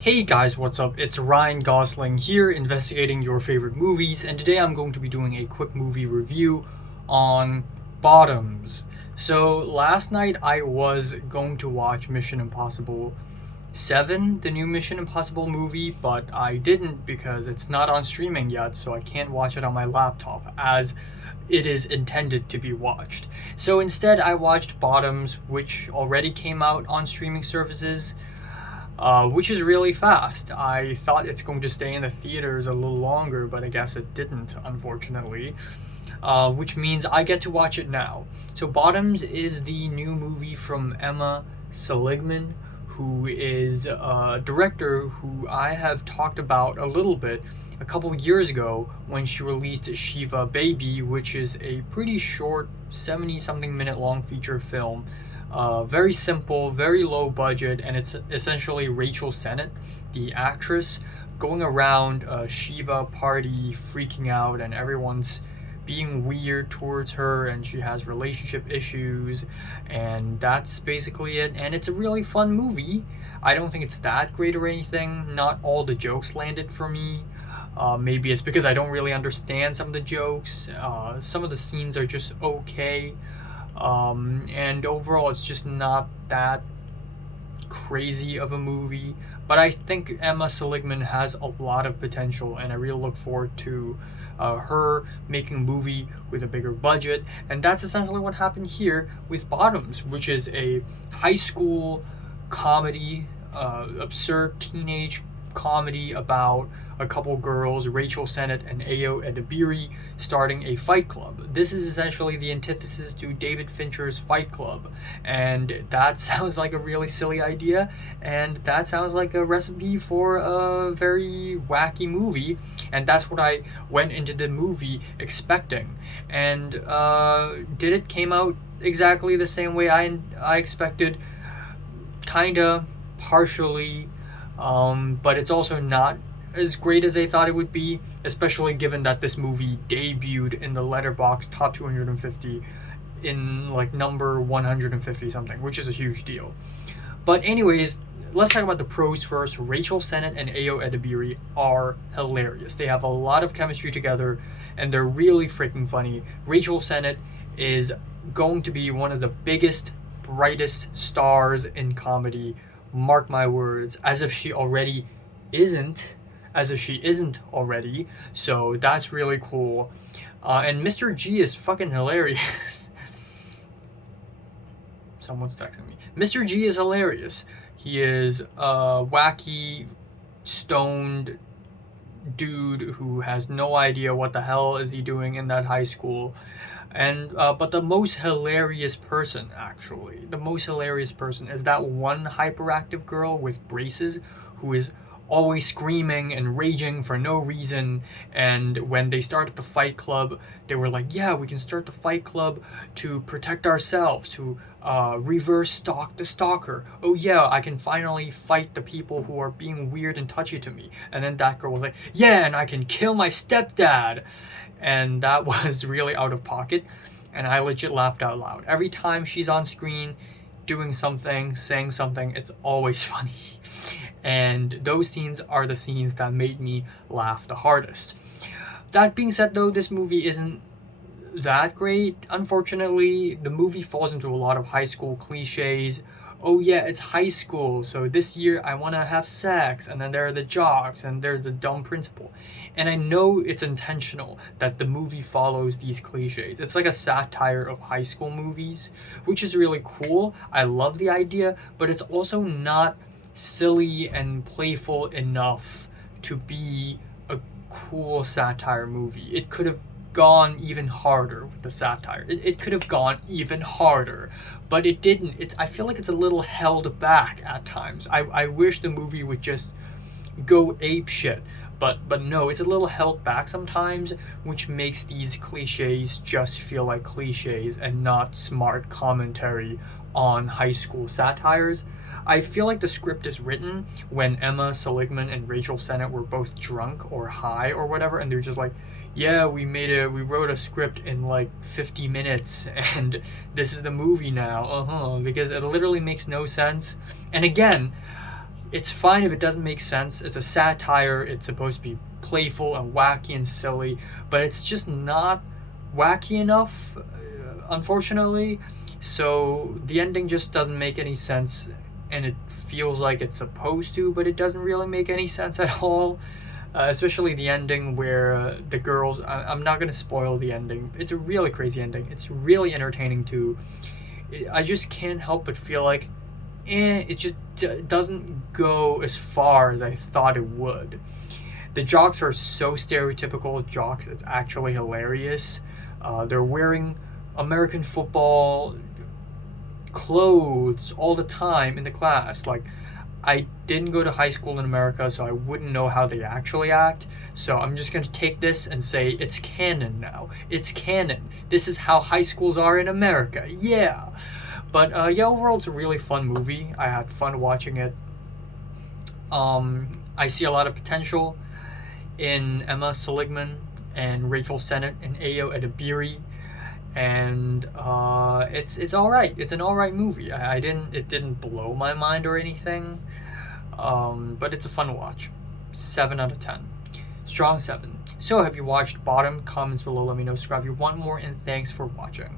Hey guys, what's up? It's Ryan Gosling here, investigating your favorite movies, and today I'm going to be doing a quick movie review on Bottoms. So, last night I was going to watch Mission Impossible 7, the new Mission Impossible movie, but I didn't because it's not on streaming yet, so I can't watch it on my laptop as it is intended to be watched. So, instead, I watched Bottoms, which already came out on streaming services. Which is really fast. I thought it's going to stay in the theaters a little longer, but I guess it didn't, unfortunately. Which means I get to watch it now. So, Bottoms is the new movie from Emma Seligman, who is a director who I have talked about a little bit a couple years ago when she released Shiva Baby, which is a pretty short, 70-something minute long feature film. Very simple, very low budget, and it's essentially Rachel Sennett, the actress, going around a Shiva party freaking out, and everyone's being weird towards her, and she has relationship issues, and that's basically it. And it's a really fun movie. I don't think it's that great or anything. Not all the jokes landed for me. Maybe it's because I don't really understand some of the jokes. Some of the scenes are just okay. And overall, it's just not that crazy of a movie. But I think Emma Seligman has a lot of potential, and I really look forward to her making a movie with a bigger budget. And that's essentially what happened here with Bottoms, which is a high school comedy, absurd teenage comedy about a couple girls, Rachel Sennett and Ayo Edibiri, starting a fight club. This is essentially the antithesis to David Fincher's Fight Club, and that sounds like a really silly idea, and that sounds like a recipe for a very wacky movie, and that's what I went into the movie expecting. And did it came out exactly the same way I expected? Kinda, partially, but it's also not as great as they thought it would be, especially given that this movie debuted in the Letterboxd top 250 in like number 150 something, which is a huge deal. But anyways, let's talk about the pros first. Rachel Sennett and Ayo Edibiri are hilarious. They have a lot of chemistry together, and they're really freaking funny. Rachel Sennett is going to be one of the biggest, brightest stars in comedy. Mark my words, as if she isn't already. So that's really cool. And Mr. G is fucking hilarious. Someone's texting me. Mr. G is hilarious. He is a wacky, stoned dude who has no idea what the hell is he doing in that high school. And but the most hilarious person, actually, the most hilarious person is that one hyperactive girl with braces who is always screaming and raging for no reason. And when they started the fight club, they were like, yeah, we can start the fight club to protect ourselves, to reverse stalk the stalker. Oh yeah, I can finally fight the people who are being weird and touchy to me. And then that girl was like, yeah, and I can kill my stepdad. And that was really out of pocket, and I legit laughed out loud. Every time she's on screen doing something, saying something, it's always funny. And those scenes are the scenes that made me laugh the hardest. That being said, though, this movie isn't that great. Unfortunately, the movie falls into a lot of high school cliches. Oh yeah, it's high school, so this year I want to have sex, and then there are the jocks, and there's the dumb principal. And I know it's intentional that the movie follows these cliches. It's like a satire of high school movies, which is really cool. I love the idea, but it's also not silly and playful enough to be a cool satire movie. It could have gone even harder with the satire. It could have gone even harder, but it didn't. I feel like it's a little held back at times. I wish the movie would just go ape shit, but no, it's a little held back sometimes, which makes these cliches just feel like cliches and not smart commentary on high school satires. I feel like the script is written when Emma Seligman and Rachel Sennett were both drunk or high or whatever, and they're just like, yeah, we wrote a script in like 50 minutes, and this is the movie now, because it literally makes no sense. And again, it's fine if it doesn't make sense. It's a satire. It's supposed to be playful and wacky and silly, but it's just not wacky enough, unfortunately. So the ending just doesn't make any sense, and it feels like it's supposed to, but it doesn't really make any sense at all. Especially the ending where the girls. I'm not gonna spoil the ending. It's a really crazy ending. It's really entertaining too. I just can't help but feel like, it just doesn't go as far as I thought it would. The jocks are so stereotypical jocks. It's actually hilarious. They're wearing American football clothes all the time in the class. Like, I didn't go to high school in America, so I wouldn't know how they actually act. So I'm just going to take this and say it's canon now. It's canon. This is how high schools are in America. Yeah. But yeah, overall, it's a really fun movie. I had fun watching it. I see a lot of potential in Emma Seligman and Rachel Sennett and Ayo Edibiri, and it's all right. It's an all right movie. It didn't blow my mind or anything, but it's a fun watch. 7 out of 10, strong 7. So have you watched Bottom? Comments below. Let me know. Subscribe if you want more, and thanks for watching.